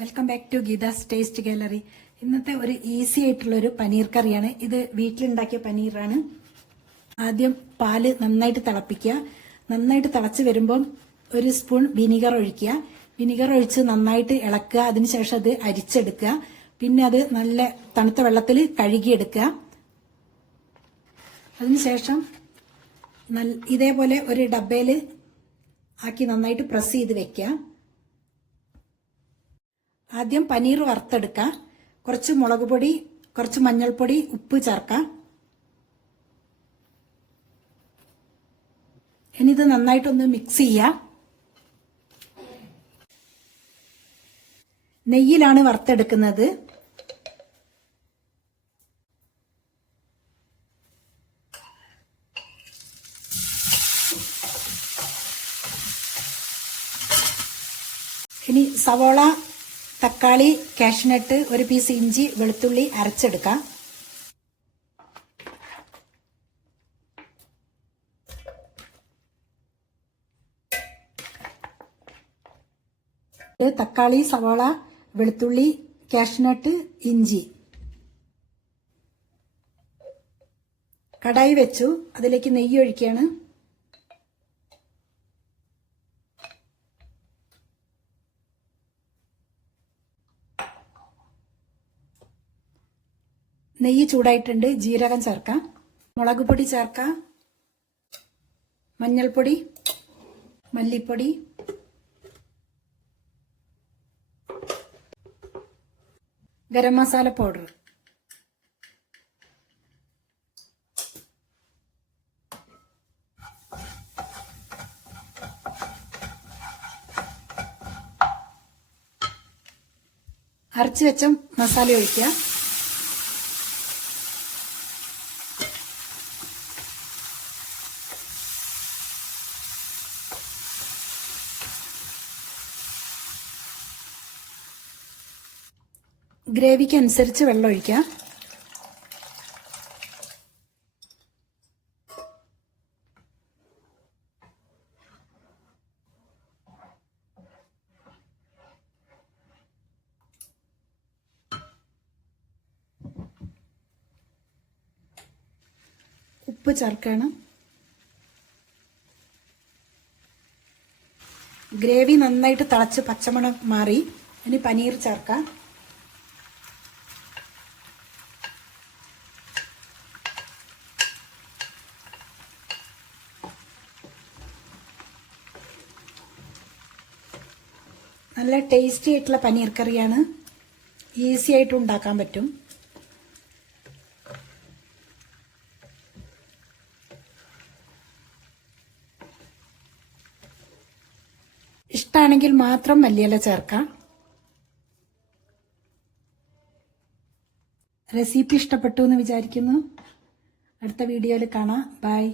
Welcome back to Geetha's taste gallery. ഇന്നത്തെ ഒരു easy ആയിട്ടുള്ള ഒരു പനീർ കറിയാണ്. ഇത് വീട്ടിലുണ്ടാക്കിയ പനീറാണ്. ആദ്യം പാല് നന്നായിട്ട് തിളപ്പിക്കുക. നന്നായിട്ട് തിളച്ച് വരുമ്പം ഒരു സ്പൂൺ വിനിഗർ ഒഴിക്കുക. വിനിഗർ ഒഴിച്ച് നന്നായിട്ട് ഇളക്കുക. അതിനുശേഷം അത് അരിച്ചെടുക്കുക. പിന്നെ അത് നല്ല തണുത്ത വെള്ളത്തിൽ കഴുകിയെടുക്കുക. അതിനുശേഷം ഇതേപോലെ ഒരു ഡബ്ബയിൽ ആക്കി നന്നായിട്ട് പ്രസ് ചെയ്ത് വെക്കുക. ആദ്യം പനീർ വറുത്തെടുക്കാം. കുറച്ച് മുളക് പൊടി, കുറച്ച് മഞ്ഞൾപ്പൊടി, ഉപ്പ് ചേർക്കാം. ഇനി ഇത് നന്നായിട്ടൊന്ന് മിക്സ് ചെയ്യാം. നെയ്യിലാണ് വറുത്തെടുക്കുന്നത്. ഇനി സവോള, തക്കാളി, കാഷ്നട്ട്, ഒരു പീസ് ഇഞ്ചി, വെളുത്തുള്ളി അരച്ചെടുക്കാം. തക്കാളി, സവോള, വെളുത്തുള്ളി, കാഷ്നട്ട്, ഇഞ്ചി. കടായി വെച്ചു. അതിലേക്ക് നെയ്യ് ഒഴിക്കുകയാണ്. നെയ്യ് ചൂടായിട്ടുണ്ട്. ജീരകം ചേർക്കാം. മുളക് പൊടി ചേർക്കാം. മഞ്ഞൾപ്പൊടി, മല്ലിപ്പൊടി, ഗരം മസാല പൗഡർ. അരച്ചു വെച്ച മസാല ഒഴിക്കുക. ഗ്രേവിക്ക് അനുസരിച്ച് വെള്ളം ഒഴിക്കുക. ഉപ്പ് ചേർക്കണം. ഗ്രേവി നന്നായിട്ട് തിളച്ച് പച്ചമണം മാറി. ഇനി പനീർ ചേർക്കാം. നല്ല ടേസ്റ്റി ആയിട്ടുള്ള പനീർ കറിയാണ്. ഈസി ആയിട്ട് ഉണ്ടാക്കാൻ പറ്റും. ഇഷ്ടമാണെങ്കിൽ മാത്രം മല്ലിയില ചേർക്കാം. റെസിപ്പി ഇഷ്ടപ്പെട്ടു എന്ന് വിചാരിക്കുന്നു. അടുത്ത വീഡിയോയിൽ കാണാം. ബൈ.